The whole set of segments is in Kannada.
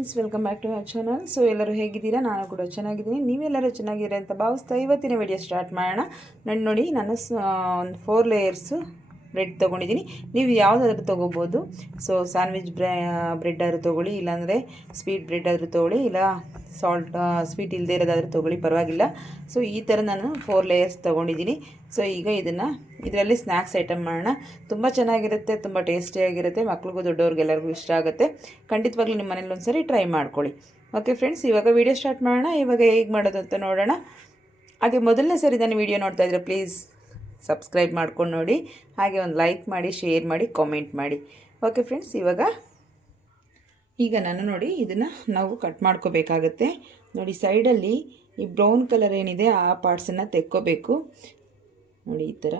Friends welcome back to my channel so ಎಲ್ಲರೂ ಹೇಗಿದ್ದೀರಾ? ನಾನು ಕೂಡ ಚೆನ್ನಾಗಿದ್ದೀನಿ. ನೀವೆಲ್ಲರೂ ಚೆನ್ನಾಗಿದ್ದೀರಾ ಅಂತ ಭಾವಿಸ್ತಾ ಇವತ್ತಿನ ವಿಡಿಯೋ ಸ್ಟಾರ್ಟ್ ಮಾಡೋಣ. ನಾನು ನೋಡಿ ನನ್ನ ಒಂದು ಫೋರ್ ಲೇಯರ್ಸು ಬ್ರೆಡ್ ತೊಗೊಂಡಿದ್ದೀನಿ. ನೀವು ಯಾವುದಾದ್ರೂ ತೊಗೋಬೋದು. ಸೊ ಸ್ಯಾಂಡ್ವಿಚ್ ಬ್ರೆ, ಬ್ರೆಡ್ ಆದರೂ ತೊಗೊಳ್ಳಿ, ಇಲ್ಲಾಂದರೆ ಸ್ವೀಟ್ ಬ್ರೆಡ್ ಆದರೂ ತೊಗೊಳ್ಳಿ, ಇಲ್ಲ ಸಾಲ್ಟ್ ಸ್ವೀಟ್ ಇಲ್ಲದೇ ಇರೋದಾದರೂ ತೊಗೊಳ್ಳಿ, ಪರವಾಗಿಲ್ಲ. ಸೊ ಈ ಥರ ನಾನು ಫೋರ್ ಲೇಯರ್ಸ್ ತೊಗೊಂಡಿದ್ದೀನಿ. ಸೊ ಈಗ ಇದನ್ನು, ಇದರಲ್ಲಿ ಸ್ನ್ಯಾಕ್ಸ್ ಐಟಮ್ ಮಾಡೋಣ. ತುಂಬ ಚೆನ್ನಾಗಿರುತ್ತೆ, ತುಂಬ ಟೇಸ್ಟಿಯಾಗಿರುತ್ತೆ ಮಕ್ಳಿಗೂ ದೊಡ್ಡವ್ರಿಗೆಲ್ಲರಿಗೂ ಇಷ್ಟ ಆಗುತ್ತೆ. ಖಂಡಿತವಾಗ್ಲೂ ನಿಮ್ಮ ಮನೇಲಿ ಒಂದ್ಸರಿ ಟ್ರೈ ಮಾಡ್ಕೊಳ್ಳಿ. ಓಕೆ ಫ್ರೆಂಡ್ಸ್ ಇವಾಗ ವೀಡಿಯೋ ಸ್ಟಾರ್ಟ್ ಮಾಡೋಣ. ಇವಾಗ ಹೇಗೆ ಮಾಡೋದು ಅಂತ ನೋಡೋಣ. ಹಾಗೆ ಮೊದಲನೇ ಸರಿ ನಾನು ವೀಡಿಯೋ ನೋಡ್ತಾ ಇದ್ದೀರಾ ಪ್ಲೀಸ್ ಸಬ್ಸ್ಕ್ರೈಬ್ ಮಾಡ್ಕೊಂಡು ನೋಡಿ. ಹಾಗೆ ಒಂದು ಲೈಕ್ ಮಾಡಿ, ಶೇರ್ ಮಾಡಿ, ಕಾಮೆಂಟ್ ಮಾಡಿ. ಓಕೆ ಫ್ರೆಂಡ್ಸ್ ಇವಾಗ ಈಗ ನಾನು ನೋಡಿ ಇದನ್ನು ನಾವು ಕಟ್ ಮಾಡ್ಕೋಬೇಕಾಗತ್ತೆ. ನೋಡಿ ಸೈಡಲ್ಲಿ ಈ ಬ್ರೌನ್ ಕಲರ್ ಏನಿದೆ ಆ ಪಾರ್ಟ್ಸನ್ನು ತೆಕ್ಕೋಬೇಕು. ನೋಡಿ ಈ ಥರ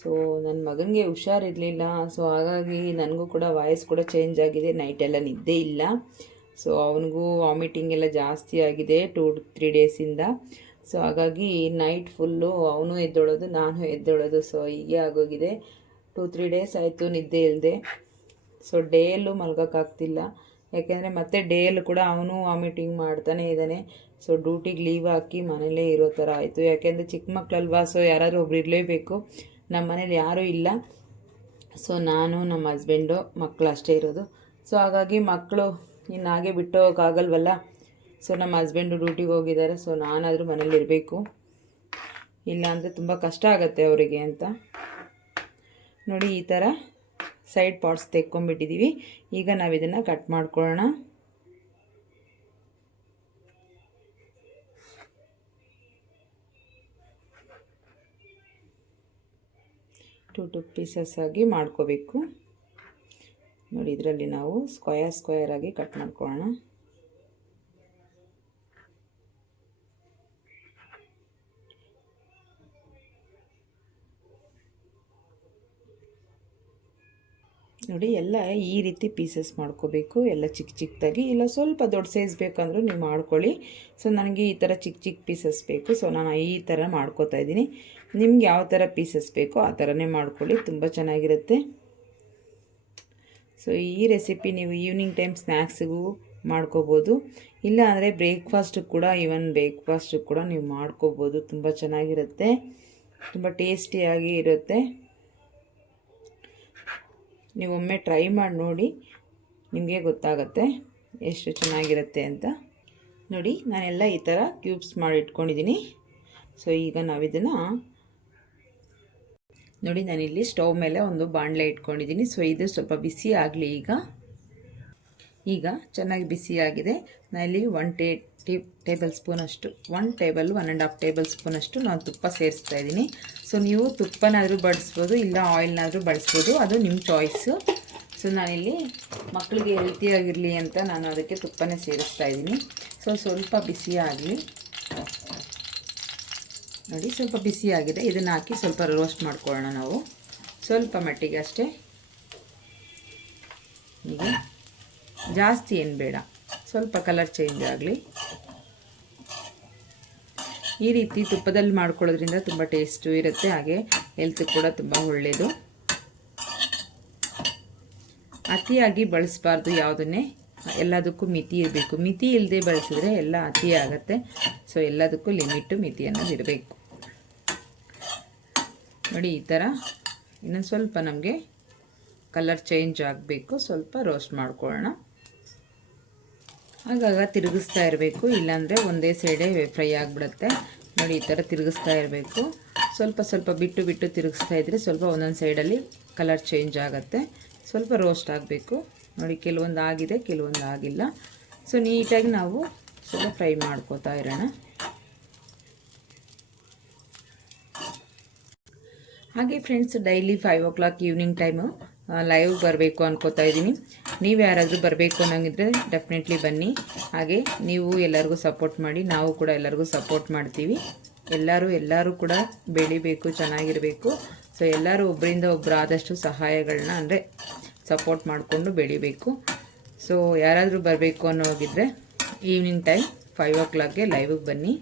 ಸೊ ನನ್ನ ಮಗನಿಗೆ ಹುಷಾರಿರಲಿಲ್ಲ. ಸೊ ಹಾಗಾಗಿ ನನಗೂ ಕೂಡ ವಾಯ್ಸ್ ಕೂಡ ಚೇಂಜ್ ಆಗಿದೆ. ನೈಟೆಲ್ಲ ನಿದ್ದೆ ಇಲ್ಲ. ಸೊ ಅವನಿಗೂ ವಾಮಿಟಿಂಗ್ ಎಲ್ಲ ಜಾಸ್ತಿ ಆಗಿದೆ ಟೂ ತ್ರೀ ಡೇಸಿಂದ ಸೊ ಹಾಗಾಗಿ ನೈಟ್ ಫುಲ್ಲು ಅವನು ಎದ್ದೊಳೋದು, ನಾನು ಎದ್ದೊಳೋದು. ಸೊ ಹೀಗೆ ಆಗೋಗಿದೆ. ಟೂ ತ್ರೀ ಡೇಸ್ ಆಯಿತು, ನಿದ್ದೆ ಇಲ್ಲದೆ ಸೊ ಡೇಯಲ್ಲೂ ಮಲ್ಗೋಕ್ಕಾಗ್ತಿಲ್ಲ. ಯಾಕೆಂದರೆ ಮತ್ತೆ ಡೇಯಲ್ಲೂ ಕೂಡ ಅವನು ವಾಮಿಟಿಂಗ್ ಮಾಡ್ತಾನೆ ಇದ್ದಾನೆ. ಸೊ ಡ್ಯೂಟಿಗೆ ಲೀವ್ ಹಾಕಿ ಮನೇಲೇ ಇರೋ ಥರ ಆಯಿತು. ಯಾಕೆಂದರೆ ಚಿಕ್ಕ ಮಕ್ಕಳಲ್ವಾ? ಸೊ ಯಾರಾದರೂ ಒಬ್ರು ಇರಲೇಬೇಕು. ನಮ್ಮ ಮನೇಲಿ ಯಾರೂ ಇಲ್ಲ. ಸೊ ನಾನು, ನಮ್ಮ ಹಸ್ಬೆಂಡು ಮಕ್ಕಳು ಅಷ್ಟೇ ಇರೋದು. ಸೊ ಹಾಗಾಗಿ ಮಕ್ಕಳು ಇನ್ನು ಹಾಗೆ ಬಿಟ್ಟು ಹೋಗೋಕ್ಕಾಗಲ್ವಲ್ಲ? ಸೊ ನಮ್ಮ ಹಸ್ಬೆಂಡು ಡ್ಯೂಟಿಗೆ ಹೋಗಿದ್ದಾರೆ. ಸೊ ನಾನಾದರೂ ಮನೇಲಿರಬೇಕು ಇರಬೇಕು. ಇಲ್ಲ ಅಂದರೆ ತುಂಬ ಕಷ್ಟ ಆಗುತ್ತೆ ಅವರಿಗೆ ಅಂತ. ನೋಡಿ, ಈ ಥರ ಸೈಡ್ ಪಾರ್ಟ್ಸ್ ತೆಕ್ಕೊಂಬಿಟ್ಟಿದ್ದೀವಿ ಈಗ ನಾವು ಇದನ್ನು ಕಟ್ ಮಾಡ್ಕೊಳ್ಳೋಣ. ಟು ಟು ಪೀಸಸ್ ಆಗಿ ಮಾಡ್ಕೋಬೇಕು. ನೋಡಿ, ಇದರಲ್ಲಿ ನಾವು ಸ್ಕ್ವಯರ್ ಸ್ಕ್ವಯರ್ ಆಗಿ ಕಟ್ ಮಾಡ್ಕೊಳ್ಳೋಣ. ನೋಡಿ, ಎಲ್ಲ ಈ ರೀತಿ ಪೀಸಸ್ ಮಾಡ್ಕೋಬೇಕು. ಎಲ್ಲ ಚಿಕ್ಕ ಚಿಕ್ಕದಾಗಿ ಇಲ್ಲ ಸ್ವಲ್ಪ ದೊಡ್ಡ ಸೈಜ್ ಬೇಕಂದ್ರೂ ನೀವು ಮಾಡ್ಕೊಳ್ಳಿ. ಸೊ ನನಗೆ ಈ ಥರ ಚಿಕ್ಕ ಚಿಕ್ಕ ಪೀಸಸ್ ಬೇಕು. ಸೊ ನಾನು ಈ ಥರ ಮಾಡ್ಕೋತಾ ಇದ್ದೀನಿ. ನಿಮ್ಗೆ ಯಾವ ಥರ ಪೀಸಸ್ ಬೇಕೋ ಆ ಥರನೇ ಮಾಡ್ಕೊಳ್ಳಿ. ತುಂಬ ಚೆನ್ನಾಗಿರುತ್ತೆ. ಸೊ ಈ ರೆಸಿಪಿ ನೀವು ಈವ್ನಿಂಗ್ ಟೈಮ್ ಸ್ನ್ಯಾಕ್ಸಿಗೂ ಮಾಡ್ಕೋಬೋದು. ಇಲ್ಲ ಅಂದರೆ ಬ್ರೇಕ್ಫಾಸ್ಟಿಗೆ ಕೂಡ ಈವನ್ ಬ್ರೇಕ್ಫಾಸ್ಟಿಗೆ ಕೂಡ ನೀವು ಮಾಡ್ಕೋಬೋದು. ತುಂಬ ಚೆನ್ನಾಗಿರುತ್ತೆ. ತುಂಬ ಟೇಸ್ಟಿಯಾಗಿ ಇರುತ್ತೆ. ನೀವು ಒಮ್ಮೆ ಟ್ರೈ ಮಾಡಿ ನೋಡಿ, ನಿಮಗೆ ಗೊತ್ತಾಗುತ್ತೆ ಎಷ್ಟು ಚೆನ್ನಾಗಿರುತ್ತೆ ಅಂತ. ನೋಡಿ, ನಾನೆಲ್ಲ ಈ ಥರ ಕ್ಯೂಬ್ಸ್ ಮಾಡಿ ಇಟ್ಕೊಂಡಿದ್ದೀನಿ. ಸೊ ಈಗ ನಾವಿದನ್ನು, ನೋಡಿ ನಾನಿಲ್ಲಿ ಸ್ಟವ್ ಮೇಲೆ ಒಂದು ಬಾಣಲೆ ಇಟ್ಕೊಂಡಿದ್ದೀನಿ. ಸೊ ಇದು ಸ್ವಲ್ಪ ಬಿಸಿ ಆಗಲಿ ಈಗ. ಈಗ ಚೆನ್ನಾಗಿ ಬಿಸಿಯಾಗಿದೆ. ನಾನಿಲ್ಲಿ ಒನ್ ಟೇ ಟೀ ಟೇಬಲ್ ಸ್ಪೂನಷ್ಟು one table one and half table ಸ್ಪೂನಷ್ಟು ನಾನು ತುಪ್ಪ ಸೇರಿಸ್ತಾ ಇದ್ದೀನಿ. ಸೊ ನೀವು ತುಪ್ಪನಾದರೂ ಬಳಸ್ಬೋದು, ಇಲ್ಲ ಆಯಿಲ್ನಾದರೂ ಬಳಸ್ಬೋದು. ಅದು ನಿಮ್ಮ ಚಾಯ್ಸು ಸೊ ನಾನಿಲ್ಲಿ ಮಕ್ಕಳಿಗೆ ಹೆಲ್ತಿಯಾಗಿರಲಿ ಅಂತ ನಾನು ಅದಕ್ಕೆ ತುಪ್ಪನೇ ಸೇರಿಸ್ತಾ ಇದ್ದೀನಿ. ಸೊ ಸ್ವಲ್ಪ ಬಿಸಿಯಾಗಲಿ. ನೋಡಿ, ಸ್ವಲ್ಪ ಬಿಸಿಯಾಗಿದೆ. ಇದನ್ನು ಹಾಕಿ ಸ್ವಲ್ಪ ರೋಸ್ಟ್ ಮಾಡ್ಕೊಳ್ಳೋಣ ನಾವು. ಸ್ವಲ್ಪ ಮಟ್ಟಿಗೆ ಅಷ್ಟೇ. ಹೀಗೆ. ಜಾಸ್ತಿ ಏನು ಬೇಡ. ಸ್ವಲ್ಪ ಕಲರ್ ಚೇಂಜ್ ಆಗಲಿ. ಈ ರೀತಿ ತುಪ್ಪದಲ್ಲಿ ಮಾಡ್ಕೊಳ್ಳೋದ್ರಿಂದ ತುಂಬ ಟೇಸ್ಟು ಇರುತ್ತೆ. ಹಾಗೆ ಹೆಲ್ತ್ ಕೂಡ ತುಂಬ ಒಳ್ಳೆಯದು ಅತಿಯಾಗಿ ಬಳಸಬಾರ್ದು ಯಾವುದನ್ನೇ. ಎಲ್ಲದಕ್ಕೂ ಮಿತಿ ಇರಬೇಕು. ಮಿತಿ ಇಲ್ಲದೆ ಬಳಸಿದ್ರೆ ಎಲ್ಲ ಅತಿ ಆಗುತ್ತೆ. ಸೊ ಎಲ್ಲದಕ್ಕೂ ಲಿಮಿಟು ಮಿತಿ ಅನ್ನೋದು ಇರಬೇಕು. ನೋಡಿ, ಈ ಥರ ಇನ್ನೊಂದು ಸ್ವಲ್ಪ ನಮಗೆ ಕಲರ್ ಚೇಂಜ್ ಆಗಬೇಕು. ಸ್ವಲ್ಪ ರೋಸ್ಟ್ ಮಾಡ್ಕೊಳ್ಳೋಣ. ಆಗಾಗ ತಿರುಗಿಸ್ತಾ ಇರಬೇಕು, ಇಲ್ಲಾಂದರೆ ಒಂದೇ ಸೈಡೇ ಫ್ರೈ ಆಗಿಬಿಡುತ್ತೆ. ನೋಡಿ, ಈ ಥರ ತಿರುಗಿಸ್ತಾ ಇರಬೇಕು. ಸ್ವಲ್ಪ ಸ್ವಲ್ಪ ಬಿಟ್ಟು ಬಿಟ್ಟು ತಿರುಗಿಸ್ತಾ ಇದ್ದರೆ ಸ್ವಲ್ಪ ಒಂದೊಂದು ಸೈಡಲ್ಲಿ ಕಲರ್ ಚೇಂಜ್ ಆಗುತ್ತೆ. ಸ್ವಲ್ಪ ರೋಸ್ಟ್ ಆಗಬೇಕು. ನೋಡಿ, ಕೆಲವೊಂದು ಆಗಿದೆ, ಕೆಲವೊಂದು ಆಗಿಲ್ಲ. ಸೊ, ನೀಟಾಗಿ ನಾವು ಸ್ವಲ್ಪ ಫ್ರೈ ಮಾಡ್ಕೋತಾ ಇರೋಣ. ಹಾಗೆ friends daily five o'clock evening time live ಬರಬೇಕು ಅನ್ಕೋತಾ ಇದ್ದೀನಿ. ನೀವು ಯಾರಾದರೂ ಬರಬೇಕು ಅನ್ನೋಂಗಿದ್ರೆ ಡೆಫಿನೆಟ್ಲಿ ಬನ್ನಿ. ಹಾಗೆ ನೀವು ಎಲ್ಲರಿಗೂ ಸಪೋರ್ಟ್ ಮಾಡಿ, ನಾವು ಕೂಡ ಎಲ್ಲರಿಗೂ ಸಪೋರ್ಟ್ ಮಾಡ್ತೀವಿ. ಎಲ್ಲರೂ ಎಲ್ಲರೂ ಕೂಡ ಬೆಳಿಬೇಕು, ಚೆನ್ನಾಗಿರಬೇಕು. ಸೊ ಎಲ್ಲರೂ ಒಬ್ಬರಿಂದ ಒಬ್ಬರು ಆದಷ್ಟು ಸಹಾಯಗಳನ್ನ ಅಂದರೆ ಸಪೋರ್ಟ್ ಮಾಡಿಕೊಂಡು ಬೆಳಿಬೇಕು. ಸೊ ಯಾರಾದರೂ ಬರಬೇಕು ಅನ್ನೋ ಅನ್ನೋಗಿದ್ರೆ ಈವ್ನಿಂಗ್ ಟೈಮ್ ಫೈವ್ ಓ ಕ್ಲಾಕ್ಗೆ ಲೈವಿಗೆ ಬನ್ನಿ.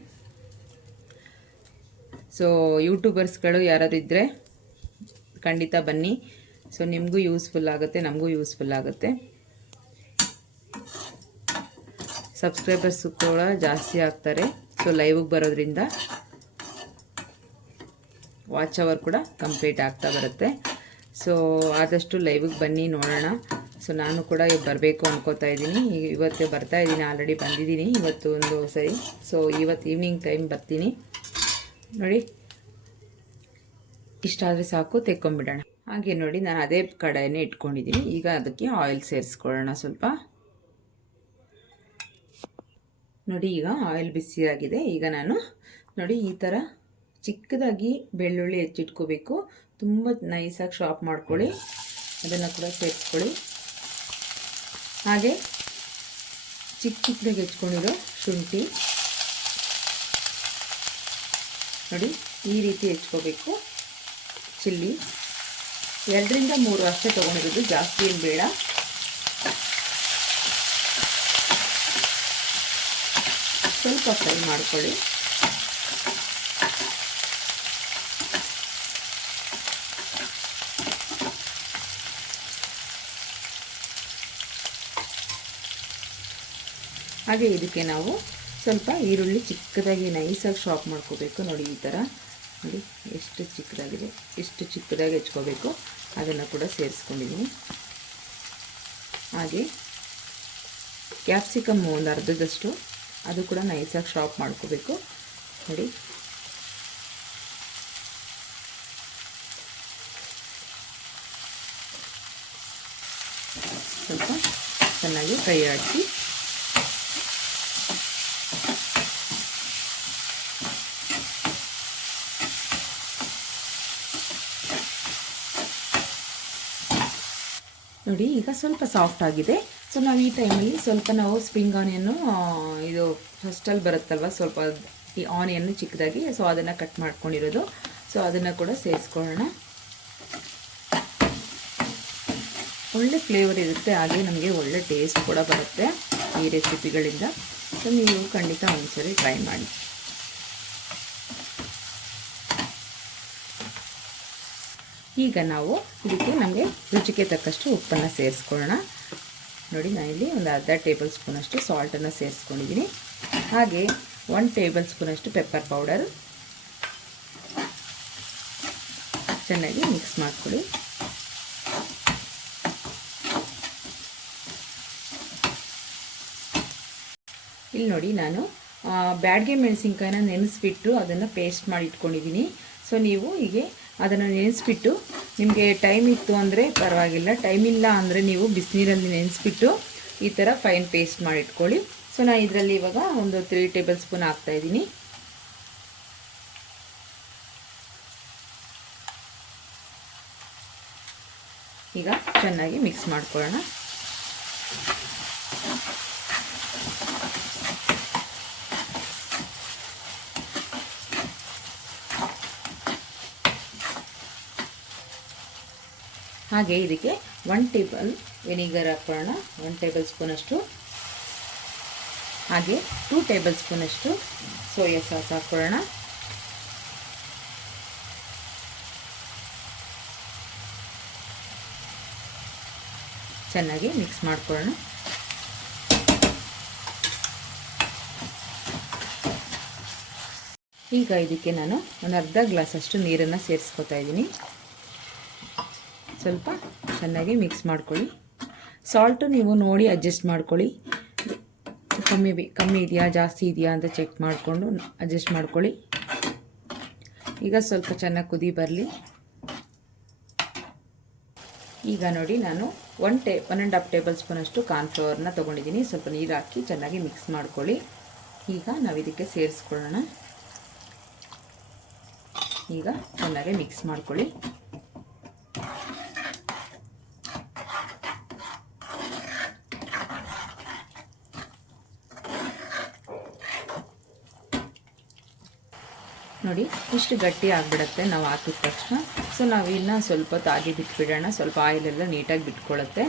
ಸೊ ಯೂಟ್ಯೂಬರ್ಸ್ಗಳು ಯಾರಾದ್ರು ಇದ್ದರೆ ಖಂಡಿತ ಬನ್ನಿ. ಸೊ ನಿಮಗೂ ಯೂಸ್ಫುಲ್ ಆಗುತ್ತೆ, ನಮಗೂ ಯೂಸ್ಫುಲ್ ಆಗುತ್ತೆ. ಸಬ್ಸ್ಕ್ರೈಬರ್ಸು ಕೂಡ ಜಾಸ್ತಿ ಆಗ್ತಾರೆ. ಸೊ ಲೈವಿಗೆ ಬರೋದ್ರಿಂದ ವಾಚ್ ಅವರ್ ಕೂಡ ಕಂಪ್ಲೀಟ್ ಆಗ್ತಾ ಬರುತ್ತೆ. ಸೊ ಆದಷ್ಟು ಲೈವಿಗೆ ಬನ್ನಿ, ನೋಡೋಣ. ಸೊ ನಾನು ಕೂಡ ಬರಬೇಕು ಅನ್ಕೋತಾ ಇದ್ದೀನಿ. ಇವತ್ತೇ ಬರ್ತಾ ಇದ್ದೀನಿ ಆಲ್ರೆಡಿ ಬಂದಿದ್ದೀನಿ. ಇವತ್ತು ಒಂದು ಸರಿ. ಸೊ ಇವತ್ತು ಈವ್ನಿಂಗ್ ಟೈಮ್ ಬರ್ತೀನಿ. ನೋಡಿ, ಇಷ್ಟಾದರೆ ಸಾಕು ತೆಕ್ಕೊಂಬಿಡೋಣ ಹಾಗೆ ನೋಡಿ, ನಾನು ಅದೇ ಕಡೆಯೇ ಇಟ್ಕೊಂಡಿದ್ದೀನಿ. ಈಗ ಅದಕ್ಕೆ ಆಯಿಲ್ ಸೇರಿಸ್ಕೊಳ್ಳೋಣ ಸ್ವಲ್ಪ. ನೋಡಿ, ಈಗ ಆಯಿಲ್ ಬಿಸಿಯಾಗಿದೆ ಈಗ ನಾನು ನೋಡಿ, ಈ ಥರ ಚಿಕ್ಕದಾಗಿ ಬೆಳ್ಳುಳ್ಳಿ ಹೆಚ್ಚಿಟ್ಕೋಬೇಕು. ತುಂಬ ನೈಸಾಗಿ ಶಾಪ್ ಮಾಡ್ಕೊಳ್ಳಿ. ಅದನ್ನು ಕೂಡ ಸೇರಿಸ್ಕೊಳ್ಳಿ. ಹಾಗೆ ಚಿಕ್ಕ ಚಿಕ್ಕದಾಗಿ ಹೆಚ್ಕೊಂಡಿರೋ ಶುಂಠಿ. ನೋಡಿ, ಈ ರೀತಿ ಹೆಚ್ಕೋಬೇಕು ಚಿಲ್ಲಿ. ಎರಡರಿಂದ ಮೂರು ಅಷ್ಟೇ ತೊಗೊಂಡಿರೋದು. ಜಾಸ್ತಿ ಏನು ಬೇಡ. ಸ್ವಲ್ಪ ಫ್ರೈ ಮಾಡ್ಕೊಳ್ಳಿ. ಹಾಗೆ ಇದಕ್ಕೆ ನಾವು ಸ್ವಲ್ಪ ಈರುಳ್ಳಿ ಚಿಕ್ಕದಾಗಿ ನೈಸಾಗಿ ಶಾಪ್ ಮಾಡ್ಕೋಬೇಕು ನೋಡಿ ಈ ಥರ. ನೋಡಿ, ಎಷ್ಟು ಚಿಕ್ಕದಾಗಿದೆ, ಎಷ್ಟು ಚಿಕ್ಕದಾಗಿ ಹೆಚ್ಕೋಬೇಕು ಅದನ್ನು ಕೂಡ ಸೇರಿಸ್ಕೊಂಡಿದ್ದೀನಿ. ಹಾಗೆ, ಕ್ಯಾಪ್ಸಿಕಮ್ ಒಂದು ಅರ್ಧದಷ್ಟು, ಅದು ಕೂಡ ನೈಸಾಗಿ ಶಾಪ್ ಮಾಡ್ಕೋಬೇಕು. ನೋಡಿ. ಸ್ವಲ್ಪ ಚೆನ್ನಾಗಿ ಕೈ ಆಡಿಸಿ ನೋಡಿ, ಈಗ ಸ್ವಲ್ಪ ಸಾಫ್ಟ್ ಆಗಿದೆ. ಸೊ ನಾವು ಈ ಟೈಮಲ್ಲಿ ಸ್ವಲ್ಪ ನಾವು ಸ್ಪ್ರಿಂಗ್ ಆನಿಯನ್ನು ಇದು ಫಸ್ಟಲ್ಲಿ ಬರುತ್ತಲ್ವ, ಸ್ವಲ್ಪ ಈ ಆನಿಯನ್ನು ಚಿಕ್ಕದಾಗಿ ಸೊ ಅದನ್ನು ಕಟ್ ಮಾಡ್ಕೊಂಡಿರೋದು. ಸೊ ಅದನ್ನು ಕೂಡ ಸೇರಿಸ್ಕೊಳ್ಳೋಣ. ಒಳ್ಳೆ ಫ್ಲೇವರ್ ಇರುತ್ತೆ, ಹಾಗೆ ನಮಗೆ ಒಳ್ಳೆ ಟೇಸ್ಟ್ ಕೂಡ ಬರುತ್ತೆ ಈ ರೆಸಿಪಿಗಳಿಂದ ಸೊ ನೀವು ಖಂಡಿತ ಒಂದ್ಸರಿ ಟ್ರೈ ಮಾಡಿ. ಈಗ ನಾವು ಇದಕ್ಕೆ ನಮಗೆ ರುಚಿಗೆ ತಕ್ಕಷ್ಟು ಉಪ್ಪನ್ನು ಸೇರಿಸ್ಕೊಳ್ಳೋಣ. ನೋಡಿ ನಾನಿಲ್ಲಿ ಒಂದು ಅರ್ಧ ಟೇಬಲ್ ಸ್ಪೂನಷ್ಟು ಸಾಲ್ಟನ್ನು ಸೇರಿಸ್ಕೊಂಡಿದ್ದೀನಿ. ಹಾಗೆ ಒನ್ ಟೇಬಲ್ ಸ್ಪೂನಷ್ಟು ಪೆಪ್ಪರ್ ಪೌಡರ್ ಚೆನ್ನಾಗಿ ಮಿಕ್ಸ್ ಮಾಡ್ಕೊಳ್ಳಿ. ಇಲ್ಲಿ ನೋಡಿ, ನಾನು ಬ್ಯಾಡ್ಗೆ ಮೆಣಸಿನ್ಕಾಯಿನ ನೆನೆಸ್ಬಿಟ್ಟು ಅದನ್ನು ಪೇಸ್ಟ್ ಮಾಡಿ ಇಟ್ಕೊಂಡಿದ್ದೀನಿ. ಸೊ, ನೀವು ಹೀಗೆ ಅದನ್ನು ನೆನೆಸ್ಬಿಟ್ಟು ನಿಮಗೆ ಟೈಮ್ ಇತ್ತು ಅಂದರೆ ಪರವಾಗಿಲ್ಲ. ಟೈಮ್ ಇಲ್ಲ ಅಂದರೆ ನೀವು ಬಿಸಿನೀರಲ್ಲಿ ನೆನೆಸ್ಬಿಟ್ಟು ಈ ಥರ ಫೈನ್ ಪೇಸ್ಟ್ ಮಾಡಿಟ್ಕೊಳ್ಳಿ. ಸೊ ನಾನು ಇದರಲ್ಲಿ ಇವಾಗ ಒಂದು ತ್ರೀ ಟೇಬಲ್ ಸ್ಪೂನ್ ಹಾಕ್ತಾಯಿದ್ದೀನಿ ಈಗ ಚೆನ್ನಾಗಿ ಮಿಕ್ಸ್ ಮಾಡ್ಕೊಳ್ಳೋಣ. ಹಾಗೆ ಇದಕ್ಕೆ ಒನ್ ಟೇಬಲ್ ವಿನಿಗರ್ ಹಾಕೊಳ್ಳೋಣ ಒನ್ ಟೇಬಲ್ ಸ್ಪೂನಷ್ಟು ಹಾಗೆ ಟೂ ಟೇಬಲ್ ಸ್ಪೂನಷ್ಟು ಸೋಯಾ ಸಾಸ್ ಹಾಕ್ಕೊಳ್ಳೋಣ ಚೆನ್ನಾಗಿ ಮಿಕ್ಸ್ ಮಾಡ್ಕೊಳ್ಳೋಣ. ಈಗ ಇದಕ್ಕೆ ನಾನು ಒಂದು ಅರ್ಧ ಗ್ಲಾಸಷ್ಟು ನೀರನ್ನು ಸೇರಿಸ್ಕೊತಾ ಇದ್ದೀನಿ. ಸ್ವಲ್ಪ ಚೆನ್ನಾಗಿ ಮಿಕ್ಸ್ ಮಾಡ್ಕೊಳ್ಳಿ. ಸಾಲ್ಟು ನೀವು ನೋಡಿ ಅಡ್ಜಸ್ಟ್ ಮಾಡ್ಕೊಳ್ಳಿ. ಕಮ್ಮಿ ಕಮ್ಮಿ ಇದೆಯಾ, ಜಾಸ್ತಿ ಇದೆಯಾ ಅಂತ ಚೆಕ್ ಮಾಡಿಕೊಂಡು ಅಡ್ಜಸ್ಟ್ ಮಾಡ್ಕೊಳ್ಳಿ. ಈಗ ಸ್ವಲ್ಪ ಚೆನ್ನಾಗಿ ಕುದಿ ಬರಲಿ. ಈಗ ನೋಡಿ ನಾನು one tea one and half table ಸ್ಪೂನಷ್ಟು ಕಾರ್ನ್ಫ್ಲವರ್ನ ತೊಗೊಂಡಿದ್ದೀನಿ. ಸ್ವಲ್ಪ ನೀರು ಹಾಕಿ ಚೆನ್ನಾಗಿ ಮಿಕ್ಸ್ ಮಾಡ್ಕೊಳ್ಳಿ. ಈಗ ನಾವು ಇದಕ್ಕೆ ಸೇರಿಸ್ಕೊಳ್ಳೋಣ. ಈಗ ಚೆನ್ನಾಗಿ ಮಿಕ್ಸ್ ಮಾಡ್ಕೊಳ್ಳಿ. ನೋಡಿ, ಇಷ್ಟು ಗಟ್ಟಿ ಆಗಿಬಿಡುತ್ತೆ ನಾವು ಹಾಕಿದ ತಕ್ಷಣ. ಸೊ ನಾವು ಇನ್ನೂ ಸ್ವಲ್ಪ ತಾಗಿ ಬಿಟ್ಬಿಡೋಣ. ಸ್ವಲ್ಪ ಆಯಿಲೆಲ್ಲ ನೀಟಾಗಿ ಬಿಟ್ಕೊಳ್ಳುತ್ತೆ.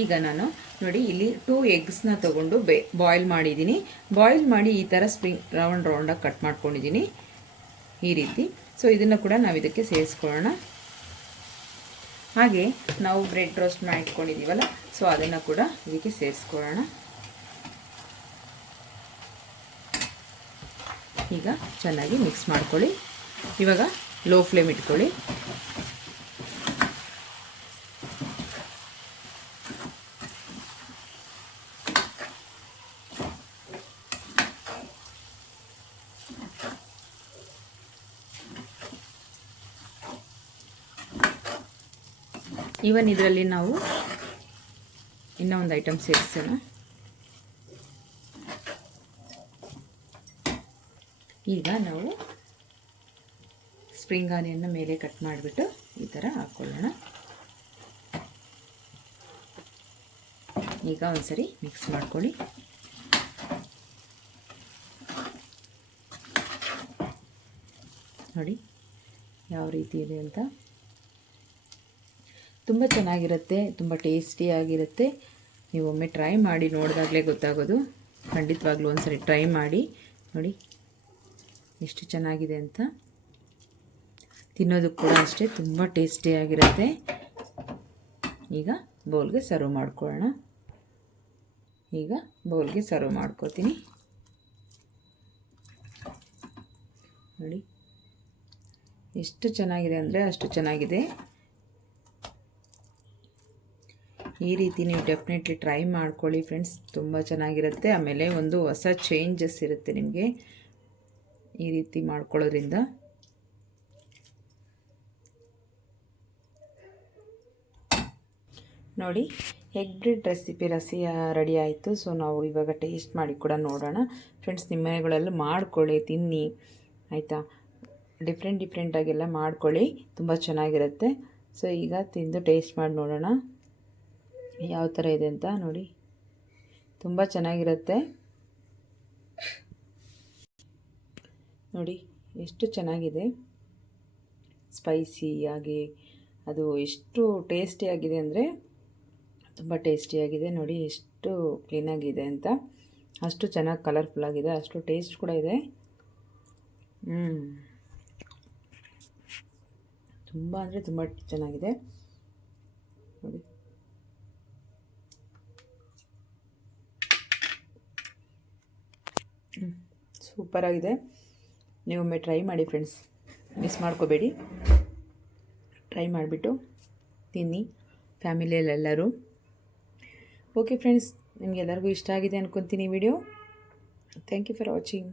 ಈಗ ನಾನು ನೋಡಿ, ಇಲ್ಲಿ ಟೂ ಎಗ್ಸ್ನ ತೊಗೊಂಡು ಬೆ ಬಾಯ್ಲ್ ಮಾಡಿದ್ದೀನಿ. ಬಾಯ್ಲ್ ಮಾಡಿ ಈ ಥರ ಸ್ಪ್ರಿಂಗ್ ರೌಂಡ್ ರೌಂಡಾಗಿ ಕಟ್ ಮಾಡ್ಕೊಂಡಿದ್ದೀನಿ. ಈ ರೀತಿ. ಸೊ ಇದನ್ನು ಕೂಡ ನಾವು ಇದಕ್ಕೆ ಸೇರಿಸ್ಕೊಳ್ಳೋಣ. ಹಾಗೆ ನಾವು ಬ್ರೆಡ್ ರೋಸ್ಟ್ ಮಾಡಿ ಇಟ್ಕೊಂಡಿದ್ದೀವಲ್ಲ ಸೊ ಅದನ್ನು ಕೂಡ ಇದಕ್ಕೆ ಸೇರಿಸ್ಕೊಳ್ಳೋಣ. ಈಗ ಚೆನ್ನಾಗಿ ಮಿಕ್ಸ್ ಮಾಡ್ಕೊಳ್ಳಿ. ಇವಾಗ ಲೋ ಫ್ಲೇಮ್ ಇಟ್ಕೊಳ್ಳಿ. ಈವನ್ ಇದರಲ್ಲಿ ನಾವು ಇನ್ನೂ ಒಂದು ಐಟಮ್ ಸೇರಿಸೋಣ. ಈಗ ನಾವು ಸ್ಪ್ರಿಂಗ್ ಆನಿಯನ್ನ ಮೇಲೆ ಕಟ್ ಮಾಡಿಬಿಟ್ಟು ಈ ಥರ ಹಾಕ್ಕೊಳ್ಳೋಣ ಈಗ ಒಂದ್ಸರಿ ಮಿಕ್ಸ್ ಮಾಡ್ಕೊಳ್ಳಿ. ನೋಡಿ, ಯಾವ ರೀತಿ ಇದೆ ಅಂತ. ತುಂಬ ಚೆನ್ನಾಗಿರುತ್ತೆ, ತುಂಬ ಟೇಸ್ಟಿಯಾಗಿರುತ್ತೆ. ನೀವು ಒಮ್ಮೆ ಟ್ರೈ ಮಾಡಿ ನೋಡಿದಾಗಲೇ ಗೊತ್ತಾಗೋದು. ಖಂಡಿತವಾಗ್ಲೂ ಒಂದ್ಸರಿ ಟ್ರೈ ಮಾಡಿ. ನೋಡಿ, ಎಷ್ಟು ಚೆನ್ನಾಗಿದೆ ಅಂತ. ತಿನ್ನೋದಕ್ಕೆ ಕೂಡ ಅಷ್ಟೇ, ತುಂಬ ಟೇಸ್ಟಿಯಾಗಿರುತ್ತೆ. ಈಗ ಬೌಲ್ಗೆ ಸರ್ವ್ ಮಾಡ್ಕೊಳ್ಳೋಣ. ಈಗ ಬೌಲ್ಗೆ ಸರ್ವ್ ಮಾಡ್ಕೋತೀನಿ. ನೋಡಿ, ಎಷ್ಟು ಚೆನ್ನಾಗಿದೆ ಅಂದರೆ ಅಷ್ಟು ಚೆನ್ನಾಗಿದೆ. ಈ ರೀತಿ ನೀವು ಡೆಫಿನೆಟ್ಲಿ ಟ್ರೈ ಮಾಡ್ಕೊಳ್ಳಿ ಫ್ರೆಂಡ್ಸ್ ತುಂಬ ಚೆನ್ನಾಗಿರುತ್ತೆ. ಆಮೇಲೆ ಒಂದು ಹೊಸ ಚೇಂಜಸ್ ಇರುತ್ತೆ ನಿಮಗೆ. ಈ ರೀತಿ ಮಾಡ್ಕೊಳ್ಳೋದ್ರಿಂದ. ನೋಡಿ ಎಗ್ ಬ್ರೆಡ್ ರೆಸಿಪಿ ರಸಿ ರೆಡಿ ಆಯಿತು. ಸೊ ನಾವು ಇವಾಗ ಟೇಸ್ಟ್ ಮಾಡಿ ಕೂಡ ನೋಡೋಣ. ಫ್ರೆಂಡ್ಸ್ ನಿಮ್ಮ ಮನೆಗಳಲ್ಲಿ ಮಾಡ್ಕೊಳ್ಳಿ, ತಿನ್ನಿ. ಆಯಿತಾ? ಡಿಫ್ರೆಂಟ್ ಡಿಫ್ರೆಂಟಾಗೆಲ್ಲ ಮಾಡ್ಕೊಳ್ಳಿ. ತುಂಬ ಚೆನ್ನಾಗಿರುತ್ತೆ. ಸೊ ಈಗ ತಿಂದು ಟೇಸ್ಟ್ ಮಾಡಿ ನೋಡೋಣ. ಯಾವ ಥರ ಇದೆ ಅಂತ ನೋಡಿ. ತುಂಬ ಚೆನ್ನಾಗಿರುತ್ತೆ. ನೋಡಿ, ಎಷ್ಟು ಚೆನ್ನಾಗಿದೆ. ಸ್ಪೈಸಿಯಾಗಿ ಅದು ಎಷ್ಟು ಟೇಸ್ಟಿಯಾಗಿದೆ ಅಂದರೆ ತುಂಬ ಟೇಸ್ಟಿಯಾಗಿದೆ ನೋಡಿ, ಎಷ್ಟು ಕ್ಲೀನಾಗಿದೆ ಅಂತ. ಅಷ್ಟು ಚೆನ್ನಾಗಿ ಕಲರ್ಫುಲ್ಲಾಗಿದೆ ಅಷ್ಟು ಟೇಸ್ಟ್ ಕೂಡ ಇದೆ. ಹ್ಞೂ ತುಂಬ ಅಂದರೆ ತುಂಬ ಚೆನ್ನಾಗಿದೆ. ಸೂಪರಾಗಿದೆ ನೀವೊಮ್ಮೆ ಟ್ರೈ ಮಾಡಿ ಫ್ರೆಂಡ್ಸ್ ಮಿಸ್ ಮಾಡ್ಕೋಬೇಡಿ. ಟ್ರೈ ಮಾಡಿಬಿಟ್ಟು ತಿನ್ನಿ ಫ್ಯಾಮಿಲಿಯಲ್ಲೆಲ್ಲರೂ ಓಕೆ ಫ್ರೆಂಡ್ಸ್ ನಿಮಗೆಲ್ಲರಿಗೂ ಇಷ್ಟ ಆಗಿದೆ ಅನ್ಕೊತೀನಿ video thank you for watching